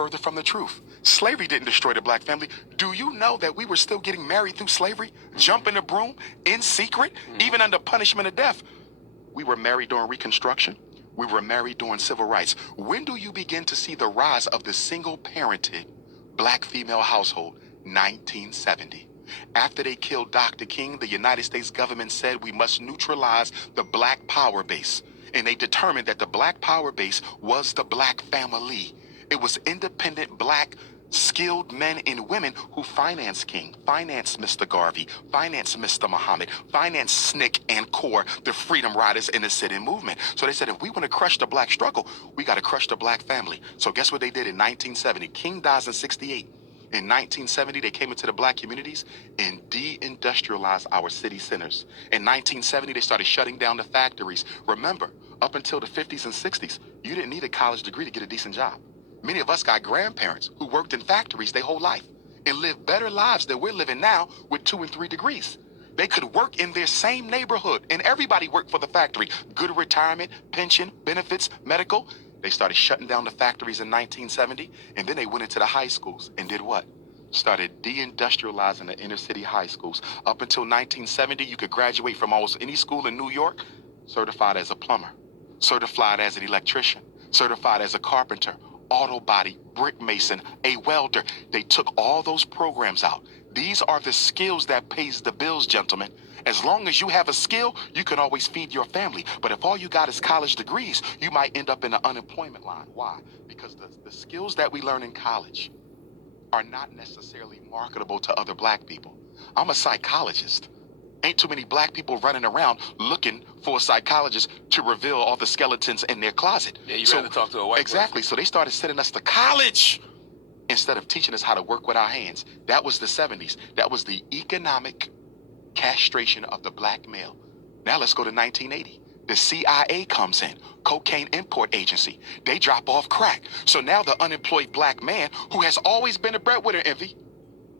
further from the truth. Slavery didn't destroy the black family. Do you know that we were still getting married through slavery? Jumping the broom in secret, even under punishment of death. We were married during Reconstruction. We were married during civil rights. When do you begin to see the rise of the single-parented black female household? 1970. After they killed Dr. King, the United States government said we must neutralize the black power base. And they determined that the black power base was the black family. It was independent black skilled men and women who financed King, financed Mr. Garvey, financed Mr. Muhammad, financed SNCC and CORE, the Freedom Riders in the sit-in movement. So they said, if we want to crush the black struggle, we got to crush the black family. So guess what they did in 1970? King dies in 68. In 1970, they came into the black communities and de-industrialized our city centers. In 1970, they started shutting down the factories. Remember, up until the 50s and 60s, you didn't need a college degree to get a decent job. Many of us got grandparents who worked in factories their whole life and lived better lives than we're living now with 2 and 3 degrees. They could work in their same neighborhood, and everybody worked for the factory. Good retirement, pension, benefits, medical. They started shutting down the factories in 1970, and then they went into the high schools and did what? Started deindustrializing the inner city high schools. Up until 1970, you could graduate from almost any school in New York, certified as a plumber, certified as an electrician, certified as a carpenter, auto body, brick mason, a welder. They took all those programs out. These are the skills that pays the bills, gentlemen. As long as you have a skill, you can always feed your family. But if all you got is college degrees, you might end up in the unemployment line. Why? Because the skills that we learn in college are not necessarily marketable to other black people. I'm a psychologist. Ain't too many black people running around looking for a psychologist to reveal all the skeletons in their closet. Yeah, you rather talk to a white Exactly. person. So they started sending us to college instead of teaching us how to work with our hands. That was the 70s. That was the economic castration of the black male. Now let's go to 1980. The CIA comes in, Cocaine Import Agency. They drop off crack. So now the unemployed black man, who has always been a breadwinner, Envy,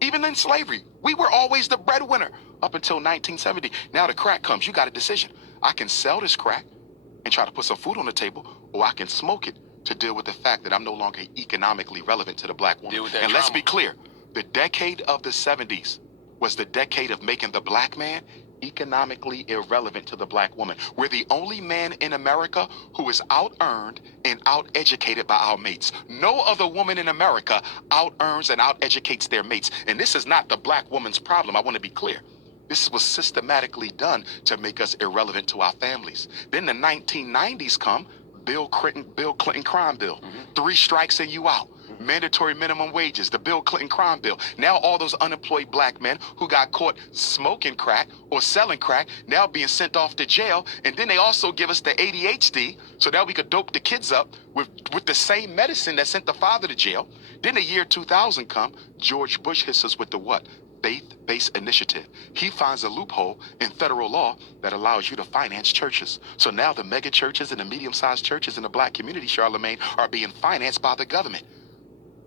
even in slavery, we were always the breadwinner up until 1970. Now the crack comes. You got a decision. I can sell this crack and try to put some food on the table, or I can smoke it to deal with the fact that I'm no longer economically relevant to the black woman. And trauma. Let's be clear, the decade of the 70s was the decade of making the black man economically irrelevant to the black woman. We're the only man in America who is out-earned and out-educated by our mates. No other woman in America out-earns and out-educates their mates. And this is not the black woman's problem. I want to be clear. This was systematically done to make us irrelevant to our families. Then the 1990s come, Bill Clinton crime bill. 3 strikes and you out. Mandatory minimum wages, the Bill Clinton crime bill. Now all those unemployed black men who got caught smoking crack or selling crack now being sent off to jail. And then they also give us the ADHD so that we could dope the kids up with the same medicine that sent the father to jail. Then the year 2000 come, George Bush hits us with the what? Faith-based initiative. He finds a loophole in federal law that allows you to finance churches. So now the mega churches and the medium-sized churches in the black community, Charlemagne, are being financed by the government.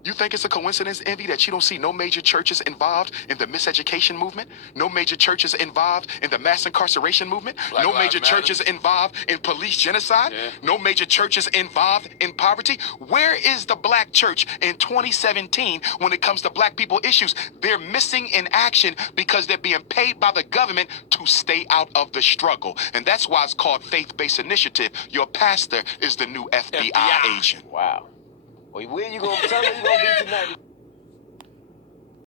You think it's a coincidence, Envy, that you don't see no major churches involved in the miseducation movement? No major churches involved in the mass incarceration movement? No major churches involved in police genocide? Yeah. No major churches involved in poverty? Where is the black church in 2017 when it comes to black people issues? They're missing in action because they're being paid by the government to stay out of the struggle. And that's why it's called faith-based initiative. Your pastor is the new FBI agent. Wow. Well, where you gonna tell me you gonna be tonight?